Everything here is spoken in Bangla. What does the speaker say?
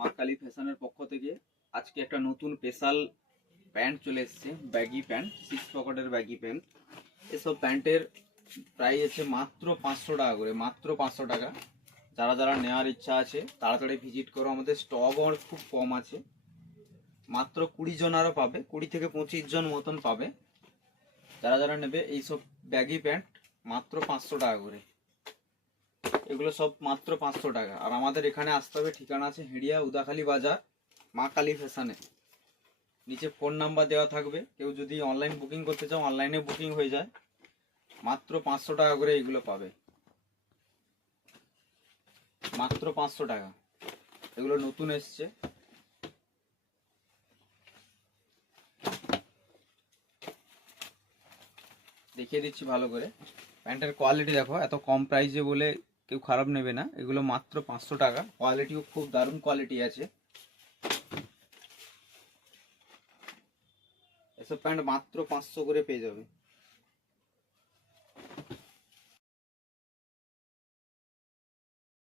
মা কালী ফ্যাশনের পক্ষ থেকে আজকে একটা নতুন স্পেশাল প্যান্ট চলে এসেছে, ব্যাগি প্যান্ট, 6 পকেটের ব্যাগি প্যান্ট। এসব প্যান্টের প্রাইস আছে মাত্র 500 টাকা করে, মাত্র 500 টাকা। যারা যারা নেওয়ার ইচ্ছা আছে তাড়াতাড়ি ভিজিট করো, আমাদের স্টক খুব কম আছে। মাত্র 20 জন আরও পাবে, 20 থেকে 25 জন মতন পাবে। যারা যারা নেবে এইসব ব্যাগি প্যান্ট মাত্র 500 টাকা করে, এগুলো সব মাত্র 500 টাকা। আর আমাদের এখানে আসতে হবে, ঠিকানা আছে হেড়িয়া উদাখালী বাজার, মা কালী ফ্যাশনে। নিচে ফোন নাম্বার দেওয়া থাকবে, কেউ যদি অনলাইন বুকিং করতে চাও অনলাইনে বুকিং হয়ে যায়। মাত্র 500 টাকা করে এগুলো পাবে, মাত্র 500 টাকা। এগুলো নতুন এসছে। দেখিয়ে দিচ্ছি ভালো করে। প্যান্টের কোয়ালিটি দেখো, এত কম প্রাইসে বলে কেউ খারাপ নেবে না। এগুলো মাত্র 500 টাকা, কোয়ালিটিও খুব দারুণ কোয়ালিটি আছে। এসব প্যান্ট মাত্র 500 করে পেয়ে যাবে।